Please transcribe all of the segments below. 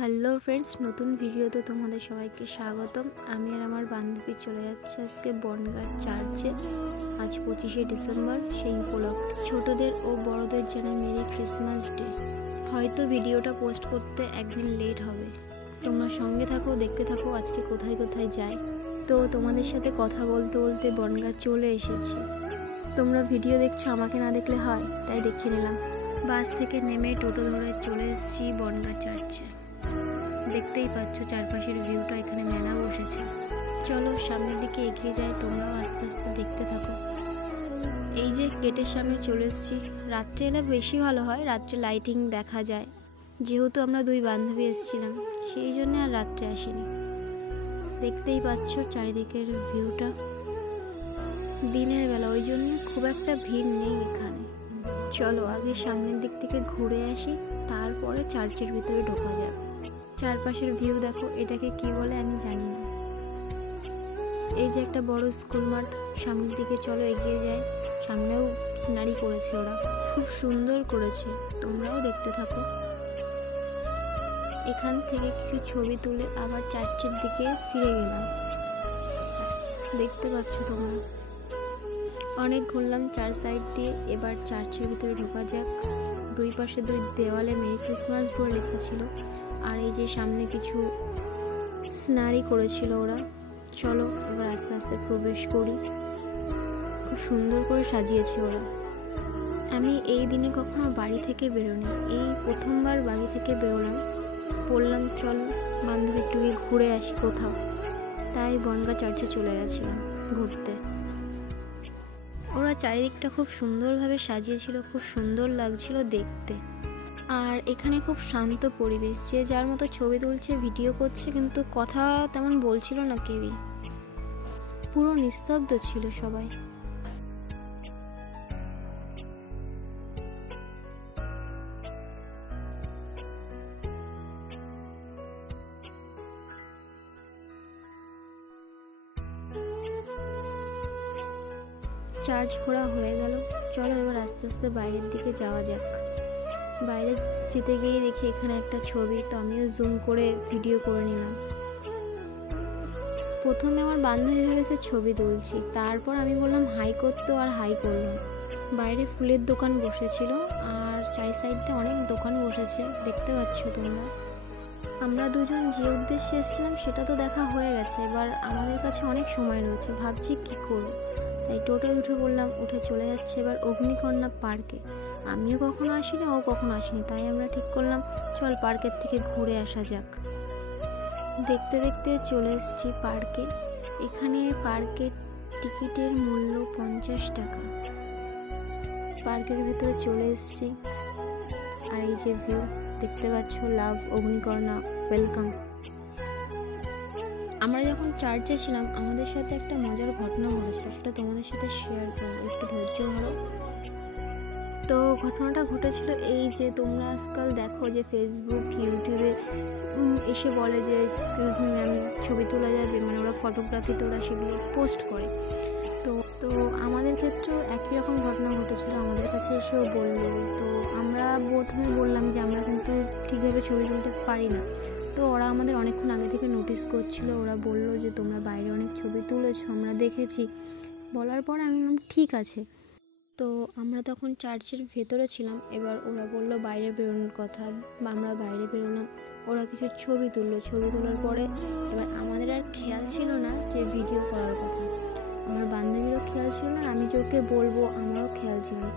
Hello friends, নতুন ভিডিওতে তোমাদের সবাইকে স্বাগতম। আমি আর আমার বান্ধবী চলে যাচ্ছি আজকে বনগাঁ চার্চে। আজ 25শে ডিসেম্বর, সেই উপলক্ষে ছোটদের ও বড়দের জানাই মেরি ক্রিসমাস ডে। হয়তো ভিডিওটা পোস্ট করতে একদিন লেট হবে, তোমরা সঙ্গে থাকো, দেখতে থাকো আজকে কোথায় কোথায় যাই। তো তোমাদের সাথে কথা বলতে বলতে বনগাঁ চলে এসেছি। তোমরা ভিডিও দেখছো, আমাকে না দেখলে হয়, তাই দেখিয়ে নিলাম। বাস থেকে নেমে টোটো ধরে চলে এসেছি বনগাঁ চার্চে। দেখতেই পাচ্ছ চারপাশের ভিউটা, এখানে মেলা বসেছে। চলো সামনের দিকে এগিয়ে যাই, তোমরাও আস্তে আস্তে দেখতে থাকো। এই যে গেটের সামনে চলে এসেছি। রাত্রে এলে বেশি ভালো হয়, রাত্রে লাইটিং দেখা যায়। যেহেতু আমরা দুই বান্ধবী এসেছিলাম, সেই জন্য আর রাত্রে আসিনি। দেখতেই পাচ্ছ চারিদিকের ভিউটা। দিনের বেলা, ওই জন্য খুব একটা ভিড় নেই এখানে। চলো আগে সামনের দিক থেকে ঘুরে আসি, তারপরে চার্চের ভিতরে ঢোকা যাবে। চারপাশের ভিউ দেখো, এটাকে কি বলে আমি জানি না। এই যে একটা বড় স্কুল মাঠ, সামনের দিকে চলো এগিয়ে যাই। সামনেও সিনারি করেছে ওরা, খুব সুন্দর করেছে, তোমরাও দেখতে থাকো। এখান থেকে কিছু ছবি তুলে আবার চার্চের দিকে ফিরে গেলাম। দেখতে পাচ্ছ তোমরা, অনেক ঘুরলাম চার সাইড দিয়ে। এবার চার্চের ভিতরে ঢোকা যাক। দুই পাশে দুই দেওয়ালে মেরি ক্রিসমাস বলে লেখা ছিল, আর এই যে সামনে কিছু সিনারি করেছিল ওরা। চলো এবার আস্তে আস্তে প্রবেশ করি। খুব সুন্দর করে সাজিয়েছে ওরা। আমি এই দিনে কখনো বাড়ি থেকে বেরোনি, এই প্রথমবার বাড়ি থেকে বেরোলাম। বললাম চল বান্ধবী একটু ঘুরে আসি কোথাও, তাই বনগাঁ চার্চে চলে গেছিলাম ঘুরতে। ওরা চারিদিকটা খুব সুন্দরভাবে সাজিয়েছিল, খুব সুন্দর লাগছিল দেখতে। আর এখানে খুব শান্ত পরিবেশ, যে যার মতো ছবি তুলছে, ভিডিও করছে, কিন্তু কথা তেমন বলছিল না কেউই। পুরো নিস্তব্ধ ছিল সবাই। চার্চ ঘোরা হয়ে গেল। চলো এবার আস্তে আস্তে বাইরের দিকে যাওয়া যাক। বাইরে যেতে গিয়ে দেখি এখানে একটা ছবি, তো আমিও জুম করে ভিডিও করে নিলাম। প্রথমে আমার বান্ধবী ভেবেছে ছবি তুলছি, তারপর আমি বললাম হাই করতে, আর হাই করলাম। বাইরে ফুলের দোকান বসেছিল, আর চারি সাইডে অনেক দোকান বসেছে, দেখতে পাচ্ছ তোমরা। আমরা দুজন যে উদ্দেশ্যে এসেছিলাম সেটা তো দেখা হয়ে গেছে, এবার আমাদের কাছে অনেক সময় রয়েছে, ভাবছি কি করব। তাই টোটোয় উঠে বললাম, উঠে চলে যাচ্ছে এবার অগ্নিকন্যা পার্কে। আমিও কখনো আসিনি, ও কখনো আসেনি, তাই আমরা ঠিক করলাম চল পার্কের থেকে ঘুরে আসা যাক। দেখতে দেখতে চলে এসেছি পার্কে। এখানে পার্কের টিকিটের মূল্য 50 টাকা। পার্কের ভিতরে চলে এসেছি, আর এই যে ভিউ দেখতে পাচ্ছ, লাভ অগ্নিকন্যা ওয়েলকাম। আমরা যখন চার্চে ছিলাম, আমাদের সাথে একটা মজার ঘটনা ঘটেছিল, সেটা তোমাদের সাথে শেয়ার করবো, একটু ধৈর্য ধরো। তো ঘটনাটা ঘটেছিল এই যে, তোমরা আজকাল দেখো যে ফেসবুক, ইউটিউবে এসে বলে যে এক্সকিউজ মি ম্যাম, ছবি তোলা যাবে, মানে ওরা ফটোগ্রাফিতে ওরা সেগুলো পোস্ট করে। তো আমাদের ক্ষেত্রেও একই রকম ঘটনা ঘটেছিল, আমাদের কাছে এসেও বললো। তো আমরা প্রথমে বললাম যে আমরা কিন্তু ঠিকভাবে ছবি তুলতে পারি না। তো ওরা আমাদের অনেকক্ষণ আগে থেকে নোটিস করছিল। ওরা বললো যে তোমরা বাইরে অনেক ছবি তুলেছো, আমরা দেখেছি। বলার পর আমি বললাম ঠিক আছে। তো আমরা তখন চার্চের ভেতরে ছিলাম। এবার ওরা বললো বাইরে বেরোনোর কথা, আমরা বাইরে বেরোলাম। ওরা কিছু ছবি তুললো, ছবি তোলার পরে এবার আমাদের আর খেয়াল ছিল না যে ভিডিও করার কথা। আমার বান্ধবীরও খেয়াল ছিল না, আমি যে ওকে বলবো আমারও খেয়াল ছিল না।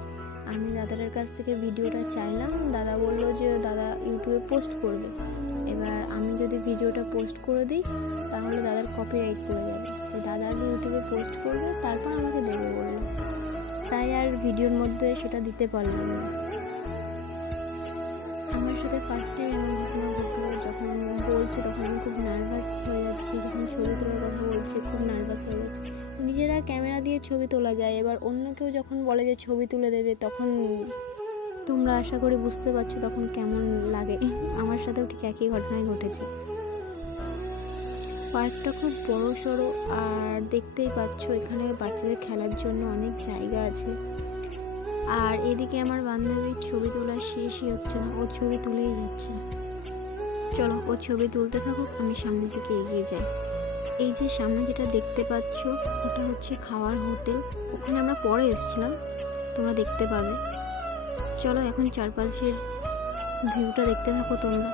আমি দাদার কাছ থেকে ভিডিওটা চাইলাম, দাদা বললো যে দাদা ইউটিউবে পোস্ট করবে। এবার আমি যদি ভিডিওটা পোস্ট করে দিই তাহলে দাদার কপিরাইট পড়ে যাবে, তো দাদা আগে ইউটিউবে পোস্ট করবে, তারপর আমাকে দেবে বললো। তাই আর ভিডিওর মধ্যে সেটা দিতে পারলাম না। আমার সাথে ফার্স্ট টাইম এমন ঘটনা ঘটলো। যখন বলছে তখন আমি খুব নার্ভাস হয়ে যাচ্ছি, যখন ছবি তোলার কথা বলছে খুব নার্ভাস হয়ে যাচ্ছে। নিজেরা ক্যামেরা দিয়ে ছবি তোলা যায়, এবার অন্য কেউ যখন বলে যে ছবি তুলে দেবে, তখন তোমরা আশা করি বুঝতে পারছো তখন কেমন লাগে। আমার সাথেও ঠিক একই ঘটনাই ঘটেছে। পার্কটা খুব বড় সড়ো, আর দেখতেই পাচ্ছ এখানে বাচ্চাদের খেলার জন্য অনেক জায়গা আছে। আর এদিকে আমার বান্ধবীর ছবি তোলা শেষই হচ্ছে না, ও ছবি তুলেই যাচ্ছে। চলো ও ছবি তুলতে থাকুক, আমি সামনের দিকে এগিয়ে যাই। এই যে সামনে যেটা দেখতে পাচ্ছ ওটা হচ্ছে খাওয়ার হোটেল, ওখানে আমরা পরে এসেছিলাম, তোমরা দেখতে পাবে। চলো এখন চারপাশের ভিউটা দেখতে থাকো তোমরা।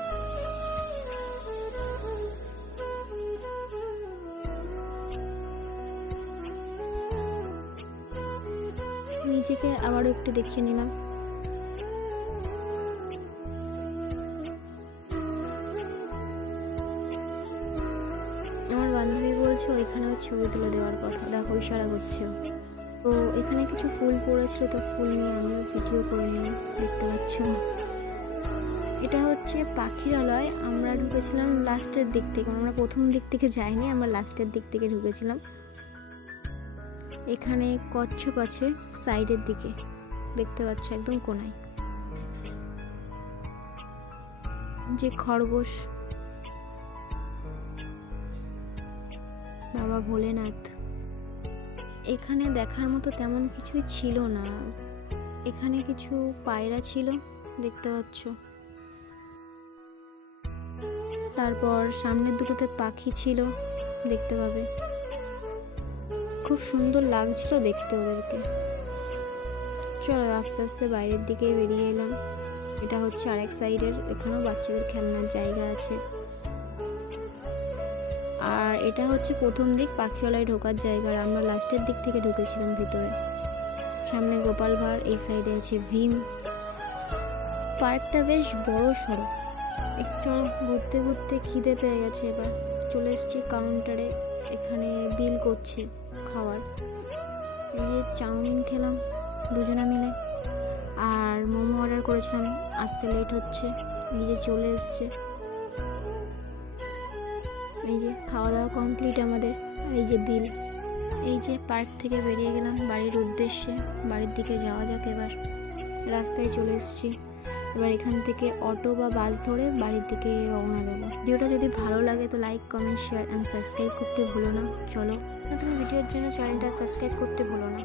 নিজেকে আবারও একটু দেখিয়ে নিলাম। আমার বান্ধবী বলছে ওইখানে ছবি তুলে দেওয়ার কথা, দেখো ইশারা করছে। তো এখানে কিছু ফুল পড়েছিল, তো ফুল নিয়ে আমি ভিডিও করে নিলাম, দেখতে পাচ্ছ। এটা হচ্ছে পাখিরালয়। আমরা ঢুকেছিলাম লাস্টের দিক থেকে, আমরা প্রথম দিক থেকে যাইনি, আমরা লাস্টের দিক থেকে ঢুকেছিলাম। এখানে কচ্ছপ আছে সাইডের দিকে, দেখতে পাচ্ছ একদম কোনায়। যে খরগোশ, বাবা ভোলেনাথ। এখানে দেখার মতো তেমন কিছুই ছিল না, এখানে কিছু পায়রা ছিল দেখতে পাচ্ছ, তারপর সামনের দুটোতে পাখি ছিল দেখতে পাবে, খুব সুন্দর লাগছিল দেখতে ওদেরকে। চলো আস্তে আস্তে বাইরের দিকে বেরিয়ে এলাম। এটা হচ্ছে আরেক সাইডের, এখানেও বাচ্চাদের খেলনার জায়গা আছে। আর এটা হচ্ছে প্রথম দিক পাখিওয়ালায় ঢোকার জায়গা, আমরা লাস্টের দিক থেকে ঢুকেছিলাম ভিতরে। সামনে গোপাল ভাঁড়, এই সাইডে আছে ভীম। পার্কটা বেশ বড় সড়ো। একটু ঘুরতে ঘুরতে খিদে পেয়ে গেছে, এবার চলে এসেছি কাউন্টারে, এখানে বিল করছে খাওয়ার। এই যে চাউমিন খেলাম দুজনে মিলে, আর মোমো অর্ডার করেছিলাম, আসতে লেট হচ্ছে, এই যে চলে এসছে। এই যে খাওয়া দাওয়া কমপ্লিট আমাদের, এই যে বিল। এই যে পার্ক থেকে বেরিয়ে গেলাম বাড়ির উদ্দেশ্যে, বাড়ির দিকে যাওয়া যাক। এবার রাস্তায় চলে এসেছি, এবার এখান থেকে অটো বা বাস ধরে বাড়ির দিকে রওনা দেবো। ভিডিওটা যদি ভালো লাগে তো like, comment, share and subscribe করতে ভুলো না। চলো নতুন ভিডিওর জন্য চ্যানেলটা সাবস্ক্রাইব করতে ভুলো না।